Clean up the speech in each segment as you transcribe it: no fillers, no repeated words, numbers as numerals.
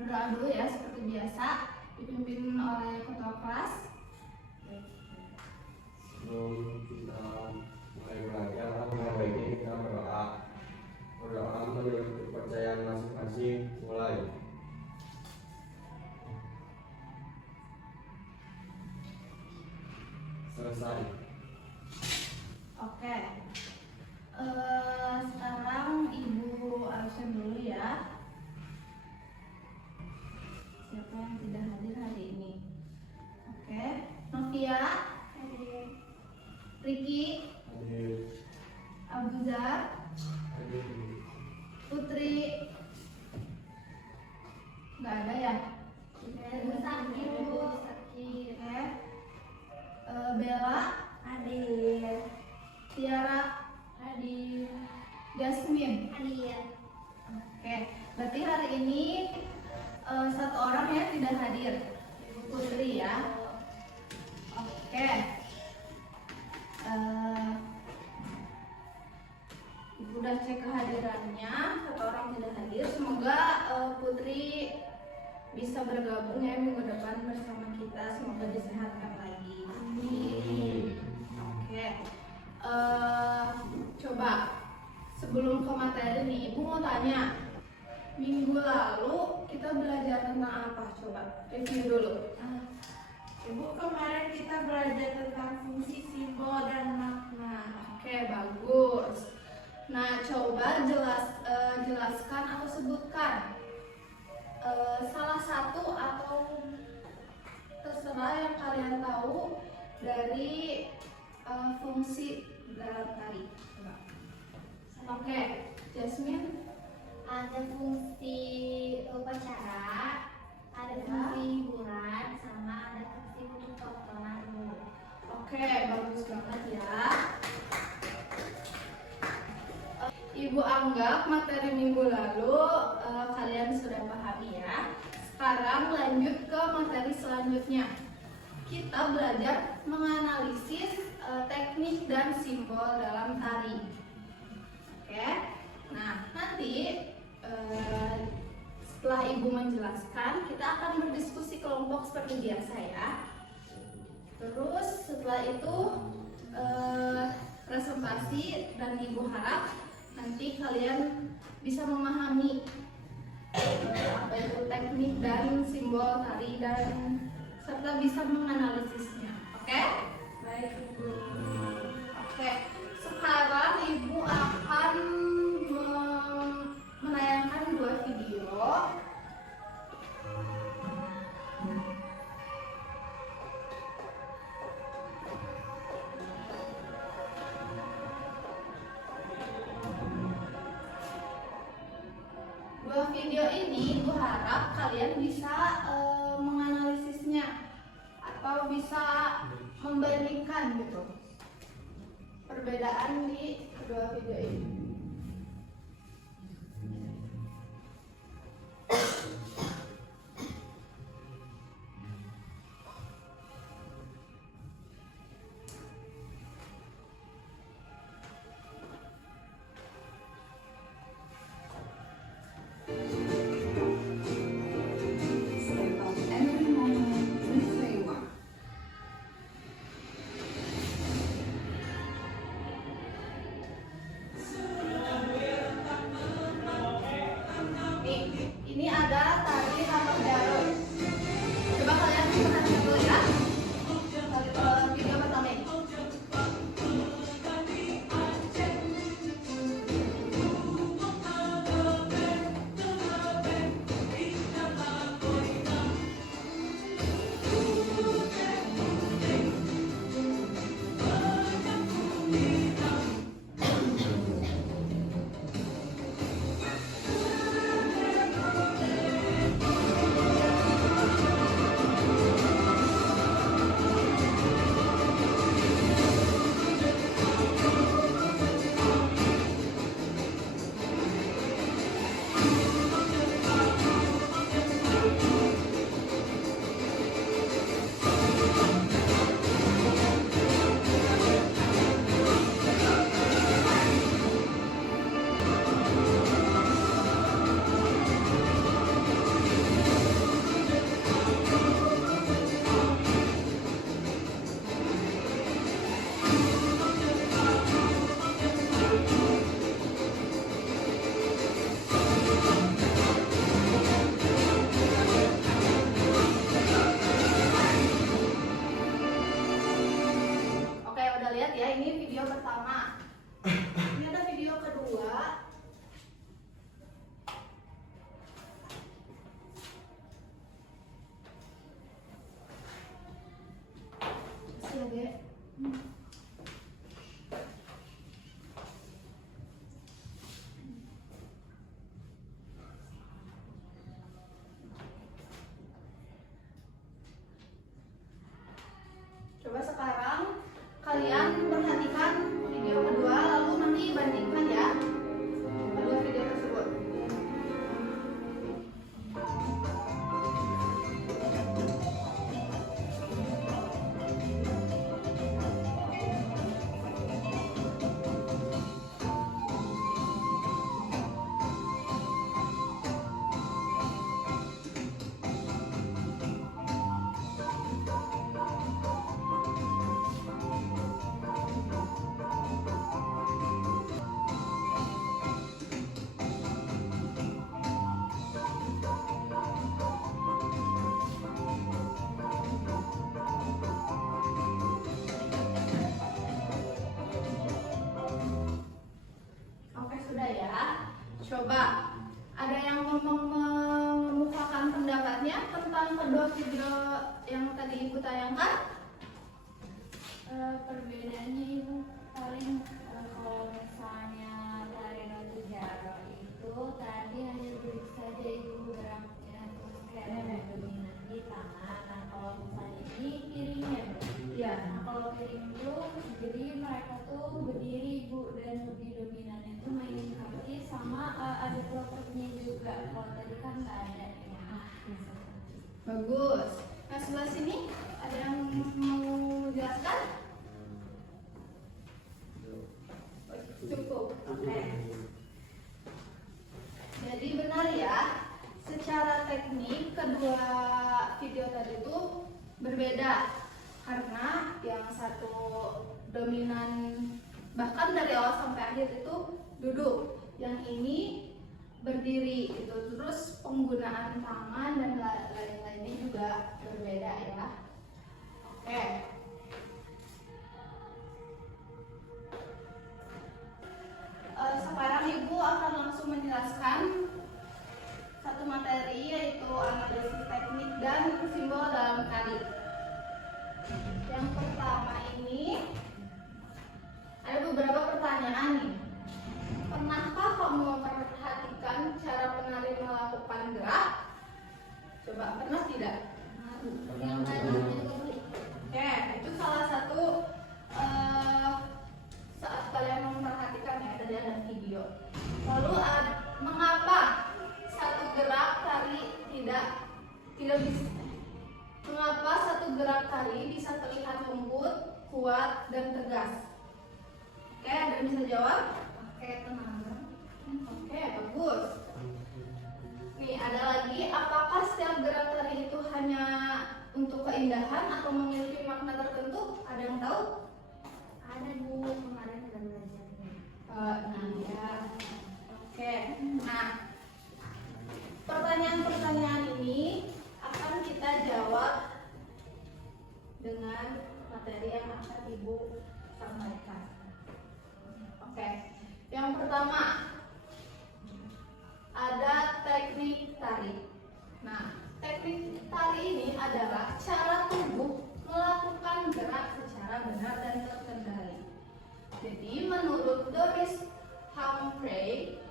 berdoa dulu ya seperti biasa, dipimpin oleh ketua kelas. Sebelum kita mulai belajar, baiknya kita berdoa. Berdoa menurut kepercayaan masing-masing. Mulai. Selesai. Oke. Sekarang Ibu absen dulu ya. Siapa yang tidak hadir hari ini? Oke. Novia, Riki, Hadir. Abuzar, Hadir. Putri, nggak ada ya? Ibu sakit, Bu. Sakit. Oke. Bella, hadir. Tiara, hadir. Jasmine, hadir. Oke. Berarti hari ini satu orang ya tidak hadir, Ibu Putri ya. Oke. Ibu udah cek kehadirannya, satu orang tidak hadir. Semoga Putri bisa bergabung ya minggu depan bersama kita. Semoga disehatkan lagi. Amin. Oke. Coba sebelum ke materi nih, Ibu mau tanya. Minggu lalu kita belajar tentang apa? Coba review dulu. Ibu, kemarin kita belajar tentang fungsi, simbol, dan makna. Oke, bagus. Nah, coba jelaskan atau sebutkan salah satu atau terserah yang kalian tahu dari fungsi dalam tari. Coba. Oke, Jasmine. Ada fungsi upacara, ada fungsi hiburan, sama ada fungsi untuk tontonan. Oke, bagus banget ya. Ibu anggap materi minggu lalu kalian sudah pahami ya. Sekarang lanjut ke materi selanjutnya. Kita belajar menganalisis teknik dan simbol dalam tari. Oke. Nah, nanti setelah Ibu menjelaskan, kita akan berdiskusi kelompok seperti biasa ya. Terus setelah itu presentasi, dan Ibu harap nanti kalian bisa memahami apa itu teknik dan simbol tari dan serta bisa menganalisisnya. Oke? Baik Ibu. Oke. Sekarang Ibu akan menayangkan dua video. Dua video ini Ibu harap kalian bisa menganalisisnya atau bisa membandingkan gitu perbedaan di kedua video ini. Coba ada yang mengemukakan pendapatnya tentang kedua video yang tadi Ibu tayangkan? Perbedaannya itu paling kalau misalnya tari ratu jaro itu tadi hanya duduk saja ibu geraknya terus kayak ada dominan di tangan. Nah kalau misalnya ini piringnya, Iya. nah kalau piring itu jadi mereka tuh berdiri ibu dan lebih dominan itu mainin kaki sama ada propertinya juga. Kalau tadi kan nggak ada ya. Bagus. Nah sebelah sini ada yang mau jelaskan? Cukup. Oke. Jadi benar ya, secara teknik kedua video tadi itu berbeda karena yang satu dominan bahkan dari awal sampai akhir itu duduk, yang ini berdiri gitu. Terus penggunaan tangan dan lain-lainnya juga berbeda ya. Oke. Sekarang Ibu akan langsung menjelaskan satu materi, yaitu analisis teknik dan simbol dalam tari. Yang pertama ini ada beberapa pertanyaan nih. Pernahkah kamu memperhatikan cara penari melakukan gerak? Coba pernah tidak? Yang tadi itu Oke, itu salah satu saat kalian memperhatikan ya, tadi ada video. Lalu mengapa satu gerak tari tidak bisa? Mengapa satu gerak tari bisa terlihat lembut, kuat, dan tegas? Oke, ada yang bisa jawab? pakai tenaga. Oke, bagus. Nih, ada lagi, apakah setiap gerak tari itu hanya untuk keindahan atau memiliki makna tertentu? Ada yang tahu? Ada bu kemarin udah belajarnya. Iya. Oke. Nah, pertanyaan-pertanyaan ini akan kita jawab dengan materi yang akan Ibu sampaikan. Oke. Yang pertama ada teknik tari. Nah, teknik tari ini adalah cara tubuh melakukan gerak secara benar dan terkendali. Jadi menurut Doris Humphrey,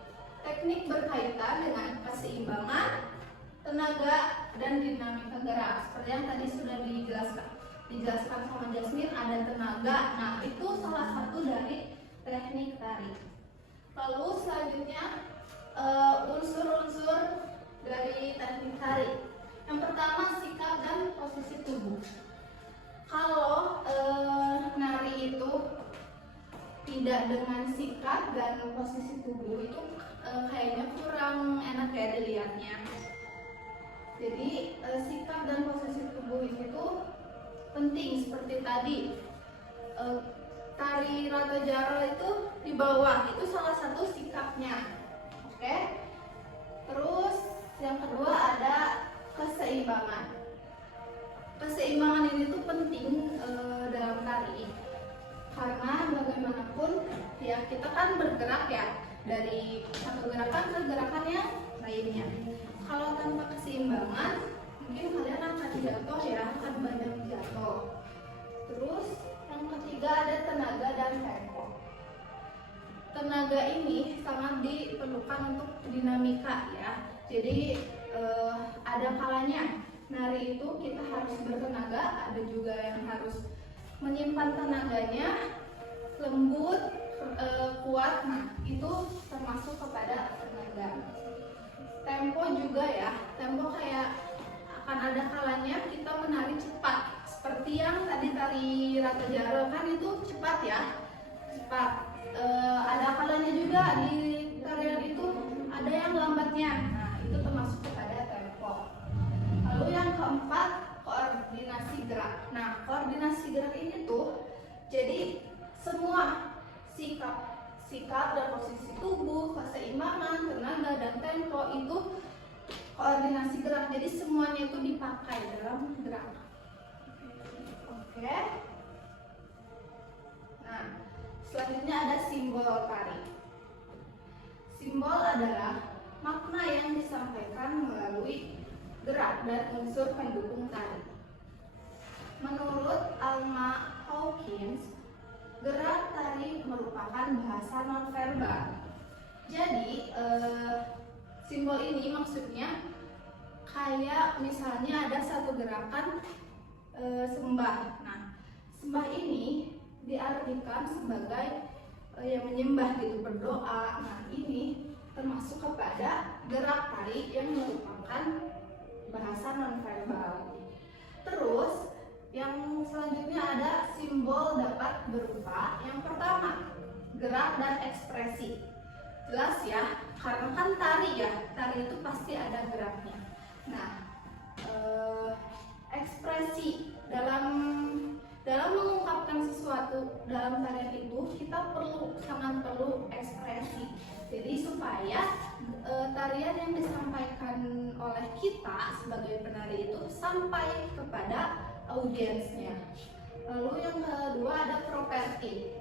teknik berkaitan dengan keseimbangan, tenaga, dan dinamika gerak. Seperti yang tadi sudah dijelaskan sama Jasmine, ada tenaga. Nah, itu salah satu dari teknik tari. Lalu selanjutnya unsur-unsur dari teknik tari. Yang pertama, sikap dan posisi tubuh. Kalau nari itu tidak dengan sikap dan posisi tubuh itu kayaknya kurang enak ya dilihatnya. Jadi sikap dan posisi tubuh itu penting. Seperti tadi tari Rata Jaro itu di bawah, itu salah satu sikapnya. Oke. Terus yang kedua ada keseimbangan. Keseimbangan ini tuh penting dalam tari, karena bagaimanapun ya kita kan bergerak ya dari satu gerakan ke gerakan yang lainnya. Kalau tanpa keseimbangan mungkin kalian akan jatuh ya, akan banyak jatuh. Terus yang ketiga ada tenaga dan tempo. Tenaga ini sangat diperlukan untuk dinamika ya. Jadi ada kalanya nari itu kita harus bertenaga, ada juga yang harus menyimpan tenaganya, lembut, kuat. Nah, itu termasuk kepada tenaga. Tempo juga ya, tempo kayak akan ada kalanya kita menari cepat, seperti yang tadi tari Rata Jaro kan itu cepat ya, cepat. Ada kalanya juga di tarian itu ada yang lambatnya. Nah, itu termasuk kepada tempo. Lalu yang keempat, koordinasi gerak. Nah, koordinasi gerak ini tuh jadi semua sikap dan posisi tubuh, keseimbangan, tenaga, dan tempo itu koordinasi gerak. Jadi semuanya itu dipakai dalam gerak. Oke. Nah, selanjutnya ada simbol tari. Simbol adalah makna yang disampaikan melalui gerak dan unsur pendukung tari. Menurut Alma Hawkins, gerak tari merupakan bahasa nonverbal. Jadi simbol ini maksudnya kayak misalnya ada satu gerakan sembah. Nah, sembah ini diartikan sebagai yang menyembah gitu, berdoa. Nah, ini termasuk kepada gerak tari yang merupakan bahasa nonverbal. Terus yang selanjutnya ada simbol dapat berupa yang pertama gerak dan ekspresi. Jelas ya, karena kan tari itu pasti ada geraknya. Nah, ekspresi dalam mengungkapkan sesuatu dalam tarian itu kita sangat perlu ekspresi. Jadi supaya tarian yang disampaikan oleh kita sebagai penari itu sampai kepada audiensnya. Lalu yang kedua ada properti.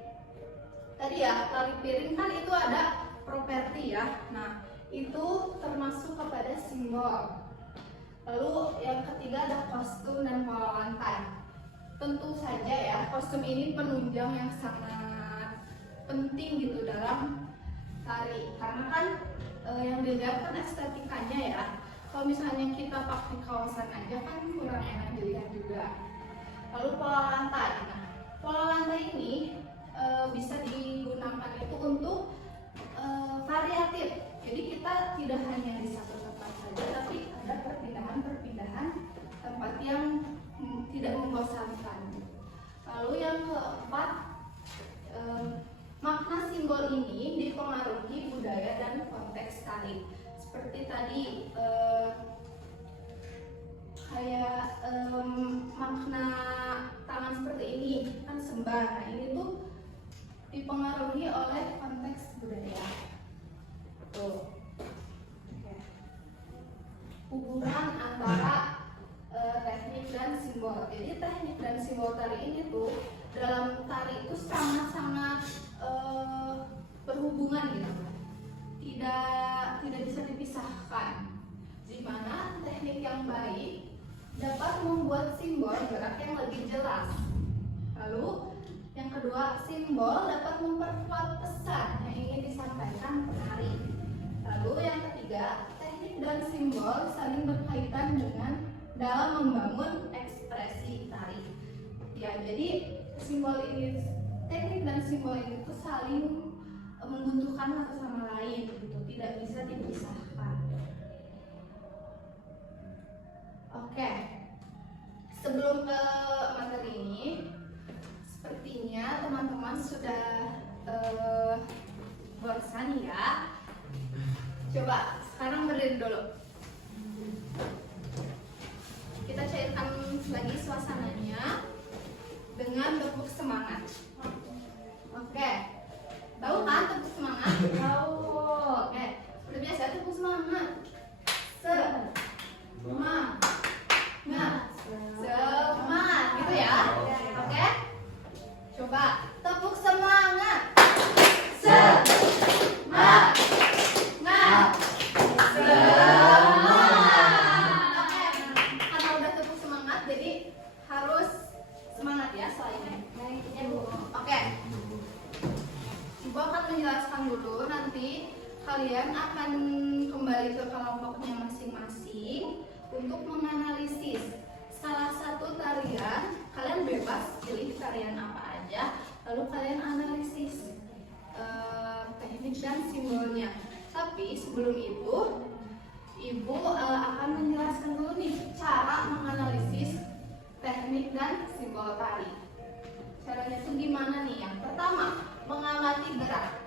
Tadi ya, tari piring kan itu ada properti ya. Nah, itu termasuk kepada simbol. Lalu yang ketiga ada kostum dan pola lantai. Tentu saja ya, kostum ini penunjang yang sangat penting gitu dalam tari. Karena kan yang dilihat kan estetikanya ya. Kalau misalnya kita pakai kawasan aja kan kurang enak dilihat juga. Lalu pola lantai. Nah, pola lantai ini bisa digunakan itu untuk variatif. Jadi kita tidak hanya di satu tempat saja, tapi ada perpindahan tempat yang tidak membosankan. Lalu yang keempat, makna simbol ini dipengaruhi budaya dan konteks tari. Seperti tadi kayak makna tangan seperti ini kan sembah. Nah, ini tuh dipengaruhi oleh konteks budaya. Tuh. Oke. Hubungan antara teknik dan simbol. Jadi teknik dan simbol tari ini tuh dalam tari itu sangat-sangat berhubungan gitu. Tidak bisa dipisahkan. Di mana teknik yang baik dapat membuat simbol gerak yang lebih jelas. Lalu yang kedua, simbol dapat memperkuat pesan yang ingin disampaikan penari. Lalu yang ketiga, teknik dan simbol saling berkaitan dengan dalam membangun ekspresi tari. Ya, jadi teknik dan simbol ini tuh saling membutuhkan satu sama lain, gitu. Tidak bisa dipisahkan. Oke, sebelum ke materi ini, sepertinya teman-teman sudah bosan ya. Coba sekarang berdiri dulu. Kita cairkan lagi suasananya dengan tepuk semangat. Oke, tahu kan tepuk semangat? Tahu. Oke, seperti biasa tepuk semangat. Semangat, gitu ya. Oke, coba tepuk semangat. Semangat. Karena udah tepuk semangat, jadi harus semangat ya selainnya. Oke, Ibu akan menjelaskan dulu. Nanti kalian akan kembali ke kelompoknya masing-masing untuk menganalisis salah satu tarian. Kalian bebas pilih tarian apa aja, lalu kalian analisis teknik dan simbolnya. Tapi sebelum itu, Ibu akan menjelaskan dulu nih cara menganalisis teknik dan simbol tari. Caranya itu gimana nih? Yang pertama, mengamati gerak.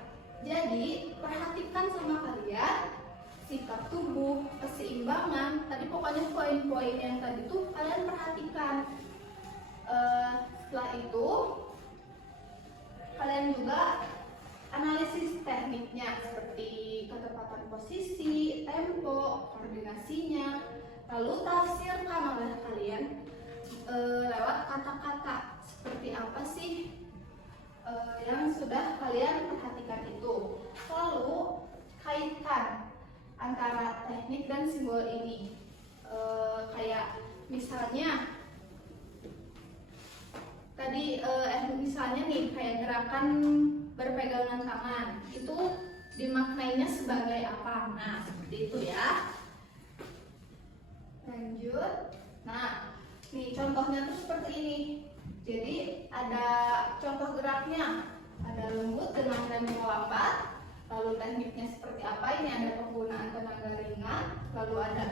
Jadi perhatikan sama kalian sikap tubuh, keseimbangan. Tadi pokoknya poin-poin yang tadi tuh kalian perhatikan. Setelah itu kalian juga analisis tekniknya seperti ketepatan posisi, tempo, koordinasinya. Lalu tafsirkan oleh kalian lewat kata-kata. Seperti apa sih yang sudah kalian perhatikan itu. Lalu kaitkan antara teknik dan simbol ini. Kayak misalnya tadi misalnya nih kayak gerakan berpegangan tangan itu dimaknainya sebagai apa? Nah, seperti itu ya. Lanjut. Nah, nih contohnya tuh seperti ini. Jadi ada contoh geraknya, ada lembut, tenang dan melambat. Lalu tekniknya seperti apa? Ini ada penggunaan tenaga ringan, lalu ada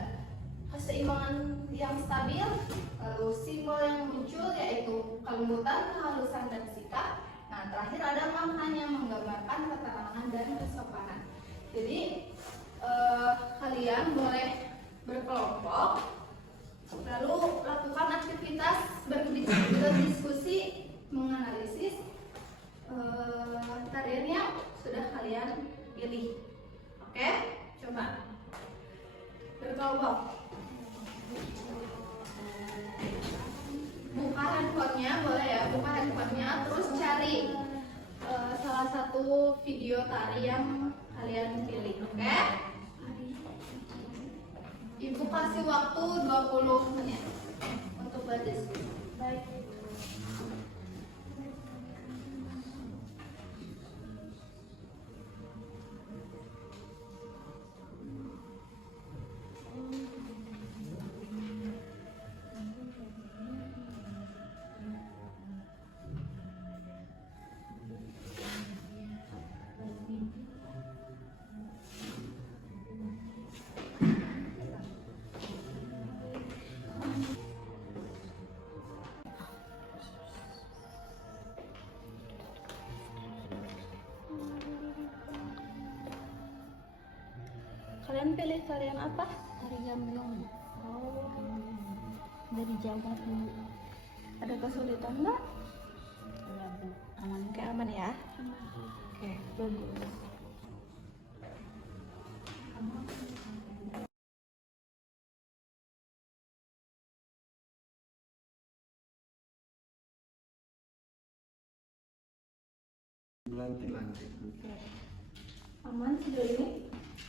keseimbangan yang stabil, lalu simbol yang muncul yaitu kelembutan, kehalusan dan sikap. Nah, terakhir ada maknanya menggambarkan keterangan dan kesopanan. Jadi kalian boleh berkelompok, lalu lakukan aktivitas berdiskusi, menganalisis tarian yang sudah kalian pilih. Oke, coba berkelompok. Buka handphonenya, boleh ya, buka handphonenya, terus cari salah satu video tari yang kalian pilih, oke? Ibu kasih waktu 20 menit untuk berdiskusi. Baik. Kalian pilih tarian apa? Tari gambiong. Oh, Dari Jawa dulu. ada kesulitan nggak? Enggak, Bu. Aman. Oke, aman ya. Oke, bagus. Lantik. Oke. Aman sejauh ini?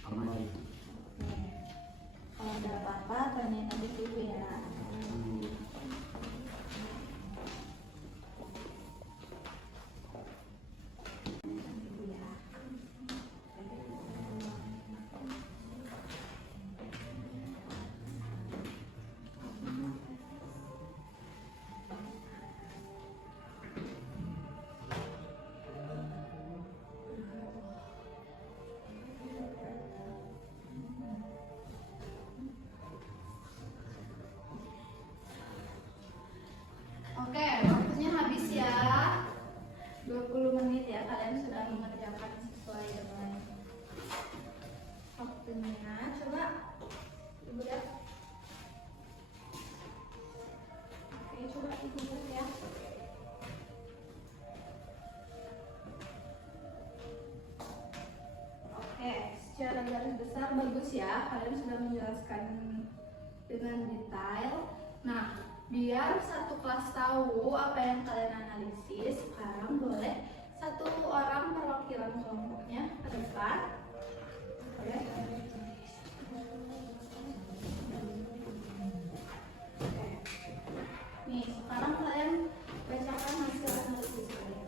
Aman. Oke. Kalau ada apa-apa tanyain di TV ya. Oke, waktunya habis ya. 20 menit ya, kalian sudah mengerjakan sesuai dengan waktunya. Coba Ibu lihat. Oke, coba Ibu lihat ya. Oke, secara garis besar bagus ya. Kalian sudah menjelaskan dengan detail. Nah, biar satu kelas tahu apa yang kalian analisis, sekarang boleh satu orang perwakilan kelompoknya ke depan. Boleh? Oke. Nih, sekarang kalian bacakan hasil analisis kalian.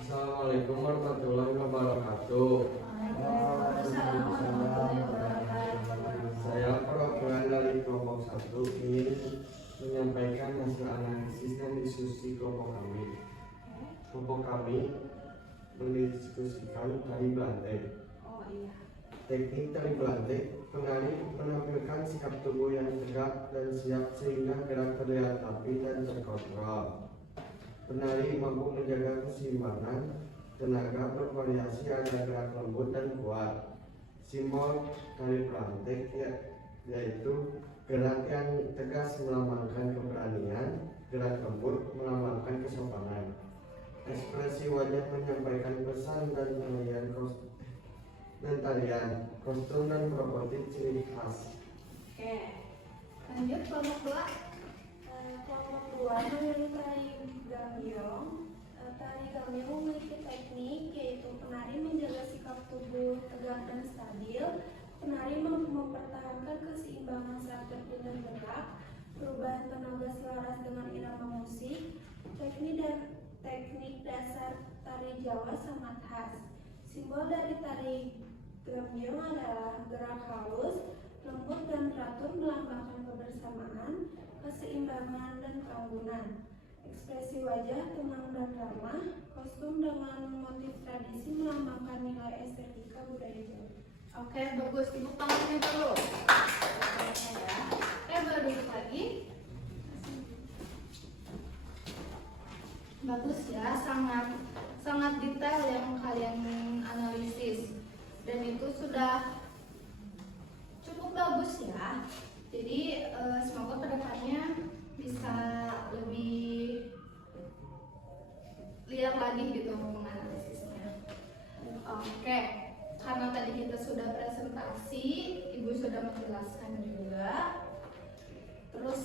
Assalamualaikum warahmatullahi wabarakatuh. Saya perwakilan dari kelompok 1 ingin menyampaikan hasil analisis dan diskusi kelompok kami. Kelompok kami mendiskusikan tari Belante. Oh iya. Teknik tari Belante, penari menampilkan sikap tubuh yang tegak dan siap sehingga gerak terlihat rapi dan terkontrol. Penari mampu menjaga keseimbangan, tenaga bervariasi ada gerak lembut dan kuat. Simbol tari Belante yaitu gerak yang tegas melambangkan keberanian, gerak lembut melambangkan kesopanan. Ekspresi wajah menyampaikan pesan dan tarian, kostum dan prototip ciri khas. Oke. Lanjut kelompok 2. Kelompok 2 memilih tari gambiong. Tari gambiong memiliki teknik, yaitu penari menjaga sikap tubuh tegak dan stabil, penari mempertahankan keseimbangan saat berdiri dan gerak, perubahan tenaga selaras dengan irama musik. Teknik dasar tari Jawa sangat khas. Simbol dari tari gambiong adalah gerak halus, lembut dan teratur melambangkan kebersamaan, keseimbangan dan keanggunan. Ekspresi wajah tenang dan ramah, kostum dengan motif tradisi melambangkan nilai estetika budaya Jawa. Oke, bagus. Ibu tangannya dulu. Berdiri lagi. Bagus ya, sangat detail yang kalian analisis, dan itu sudah cukup bagus ya. Jadi semoga kedepannya bisa lebih liar lagi gitu menganalisisnya. Oke, karena tadi kita sudah presentasi, Ibu sudah menjelaskan juga. Terus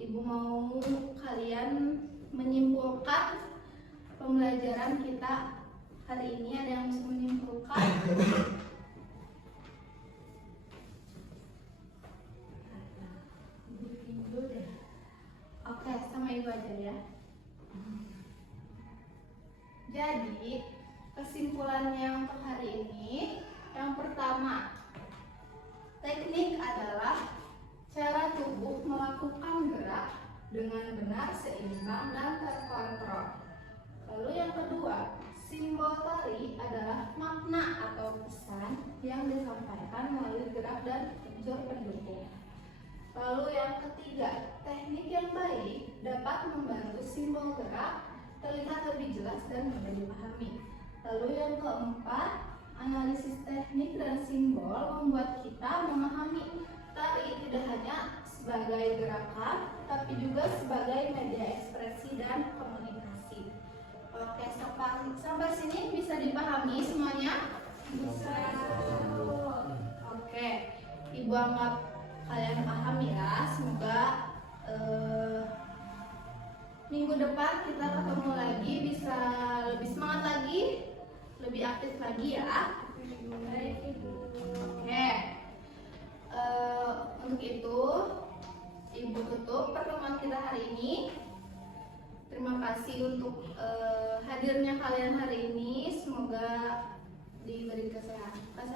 Ibu mau kalian menyimpulkan pembelajaran kita hari ini. Ada yang bisa menyimpulkan? Oke, sama Ibu aja ya. Jadi kesimpulannya untuk hari ini, yang pertama, teknik adalah cara tubuh melakukan gerak dengan benar, seimbang, dan terkontrol. Lalu yang kedua, simbol tari adalah makna atau pesan yang disampaikan melalui gerak dan unsur pendukung. Lalu yang ketiga, teknik yang baik dapat membantu simbol gerak terlihat lebih jelas dan mudah dipahami. Lalu yang keempat, analisis teknik dan simbol membuat kita memahami tari tidak hanya sebagai gerakan, tapi juga sebagai media ekspresi dan komunikasi. Oke, sampai sini bisa dipahami semuanya? Bisa. Oke, Ibu anggap kalian paham ya. Semoga minggu depan kita ketemu lagi, bisa lebih semangat lagi, lebih aktif lagi ya. Baik Ibu. Oke. Untuk itu Ibu tutup pertemuan kita hari ini. Terima kasih untuk hadirnya kalian hari ini. Semoga diberi kesehatan.